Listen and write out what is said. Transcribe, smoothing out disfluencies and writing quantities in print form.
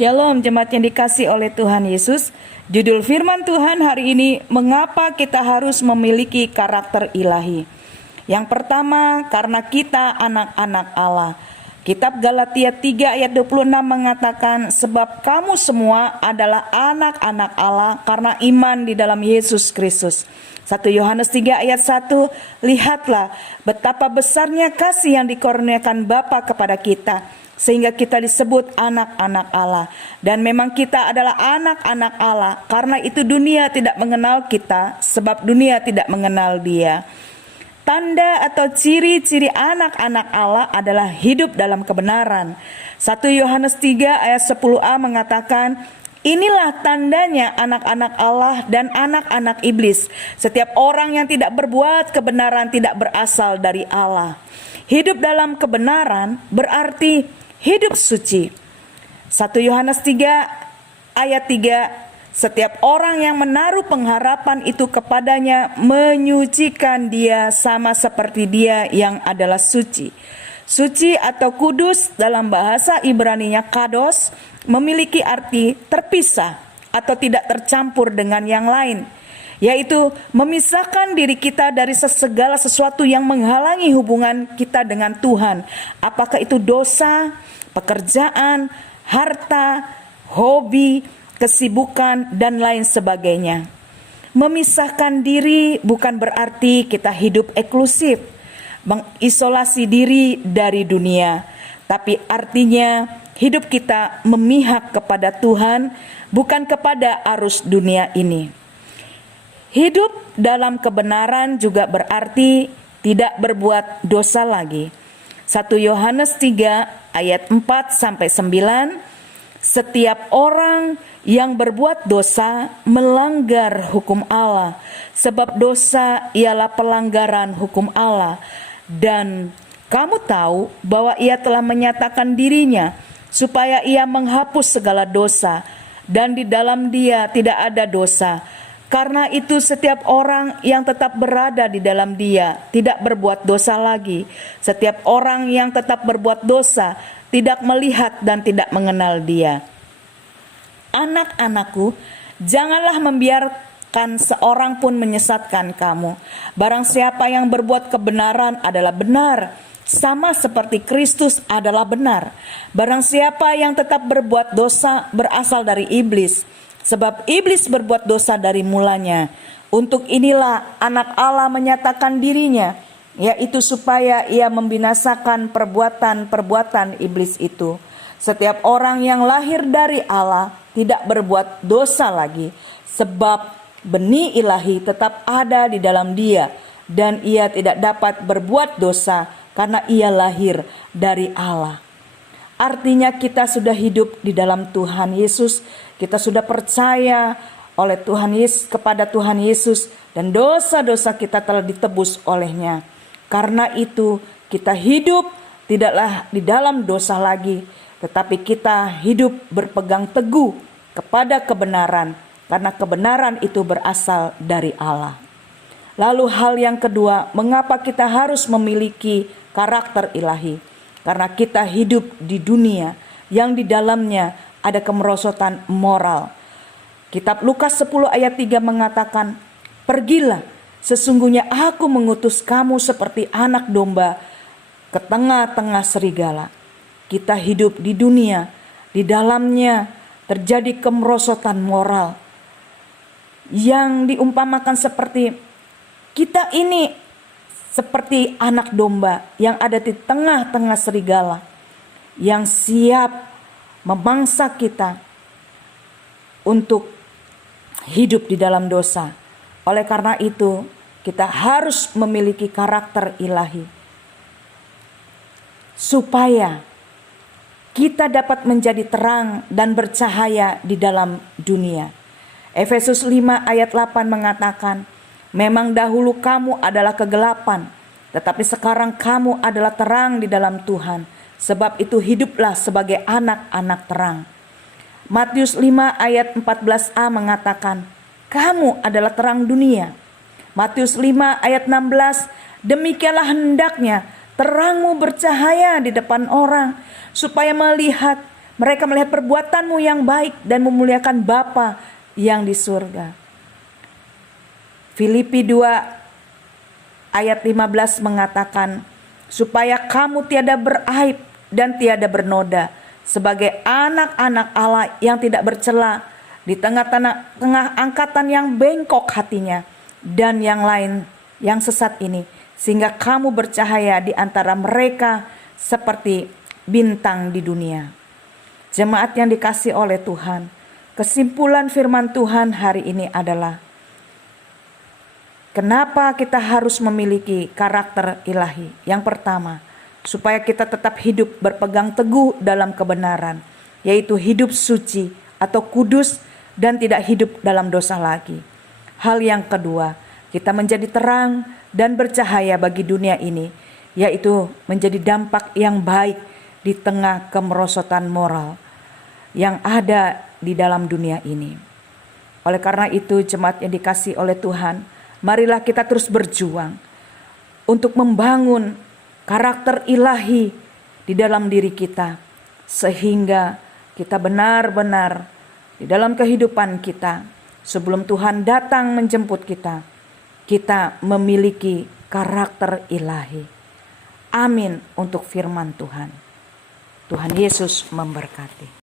Shalom jemaat yang dikasih oleh Tuhan Yesus. Judul firman Tuhan hari ini, mengapa kita harus memiliki karakter ilahi. Yang pertama, karena kita anak-anak Allah. Kitab Galatia 3 ayat 26 mengatakan, sebab kamu semua adalah anak-anak Allah karena iman di dalam Yesus Kristus. 1 Yohanes 3 ayat 1, lihatlah betapa besarnya kasih yang dikurniakan Bapa kepada kita, sehingga kita disebut anak-anak Allah. Dan memang kita adalah anak-anak Allah, karena itu dunia tidak mengenal kita, sebab dunia tidak mengenal Dia. Tanda atau ciri-ciri anak-anak Allah adalah hidup dalam kebenaran. 1 Yohanes 3 ayat 10a mengatakan, inilah tandanya anak-anak Allah dan anak-anak iblis. Setiap orang yang tidak berbuat kebenaran tidak berasal dari Allah. Hidup dalam kebenaran berarti hidup suci. 1 Yohanes 3 ayat 3, setiap orang yang menaruh pengharapan itu kepadanya menyucikan dia sama seperti dia yang adalah suci. Suci atau kudus dalam bahasa Ibraninya kados memiliki arti terpisah atau tidak tercampur dengan yang lain, yaitu memisahkan diri kita dari segala sesuatu yang menghalangi hubungan kita dengan Tuhan. Apakah itu dosa, pekerjaan, harta, hobi, kesibukan, dan lain sebagainya. Memisahkan diri bukan berarti kita hidup eksklusif, mengisolasi diri dari dunia, tapi artinya hidup kita memihak kepada Tuhan, bukan kepada arus dunia ini. Hidup dalam kebenaran juga berarti tidak berbuat dosa lagi. 1 Yohanes 3 ayat 4-9, setiap orang yang berbuat dosa melanggar hukum Allah, sebab dosa ialah pelanggaran hukum Allah. Dan kamu tahu bahwa ia telah menyatakan dirinya supaya ia menghapus segala dosa, dan di dalam dia tidak ada dosa. Karena itu setiap orang yang tetap berada di dalam dia tidak berbuat dosa lagi. Setiap orang yang tetap berbuat dosa tidak melihat dan tidak mengenal dia. Anak-anakku, janganlah membiarkan seorang pun menyesatkan kamu. Barang siapa yang berbuat kebenaran adalah benar, sama seperti Kristus adalah benar. Barang siapa yang tetap berbuat dosa berasal dari iblis, sebab iblis berbuat dosa dari mulanya. Untuk inilah anak Allah menyatakan dirinya, yaitu supaya ia membinasakan perbuatan-perbuatan iblis itu. Setiap orang yang lahir dari Allah tidak berbuat dosa lagi, sebab benih ilahi tetap ada di dalam dia, dan ia tidak dapat berbuat dosa karena ia lahir dari Allah. Artinya kita sudah hidup di dalam Tuhan Yesus, kita sudah percaya oleh Tuhan Yesus kepada Tuhan Yesus, dan dosa-dosa kita telah ditebus olehnya. Karena itu kita hidup tidaklah di dalam dosa lagi, tetapi kita hidup berpegang teguh kepada kebenaran, karena kebenaran itu berasal dari Allah. Lalu hal yang kedua, mengapa kita harus memiliki karakter ilahi? Karena kita hidup di dunia yang di dalamnya ada kemerosotan moral. Kitab Lukas 10 ayat 3 mengatakan, pergilah, sesungguhnya aku mengutus kamu seperti anak domba ke tengah-tengah serigala. Kita hidup di dunia, di dalamnya terjadi kemerosotan moral yang diumpamakan seperti kita ini seperti anak domba yang ada di tengah-tengah serigala yang siap memangsa kita untuk hidup di dalam dosa. Oleh karena itu, kita harus memiliki karakter ilahi supaya kita dapat menjadi terang dan bercahaya di dalam dunia. Efesus 5 ayat 8 mengatakan, memang dahulu kamu adalah kegelapan, tetapi sekarang kamu adalah terang di dalam Tuhan. Sebab itu hiduplah sebagai anak-anak terang. Matius 5 ayat 14a mengatakan, kamu adalah terang dunia. Matius 5 ayat 16, demikianlah hendaknya terangmu bercahaya di depan orang, supaya Mereka melihat perbuatanmu yang baik dan memuliakan Bapa yang di surga. Filipi 2 ayat 15 mengatakan, supaya kamu tiada beraib dan tiada bernoda, sebagai anak-anak Allah yang tidak bercela di tengah-tengah angkatan yang bengkok hatinya dan yang lain yang sesat ini, sehingga kamu bercahaya di antara mereka seperti bintang di dunia. Jemaat yang dikasihi oleh Tuhan, kesimpulan firman Tuhan hari ini adalah, kenapa kita harus memiliki karakter ilahi? Yang pertama, supaya kita tetap hidup berpegang teguh dalam kebenaran, yaitu hidup suci atau kudus dan tidak hidup dalam dosa lagi. Hal yang kedua, kita menjadi terang dan bercahaya bagi dunia ini, yaitu menjadi dampak yang baik di tengah kemerosotan moral yang ada di dalam dunia ini. Oleh karena itu, jemaat yang dikasihi oleh Tuhan, marilah kita terus berjuang untuk membangun karakter ilahi di dalam diri kita, sehingga kita benar-benar di dalam kehidupan kita sebelum Tuhan datang menjemput kita, kita memiliki karakter ilahi. Amin untuk firman Tuhan. Tuhan Yesus memberkati.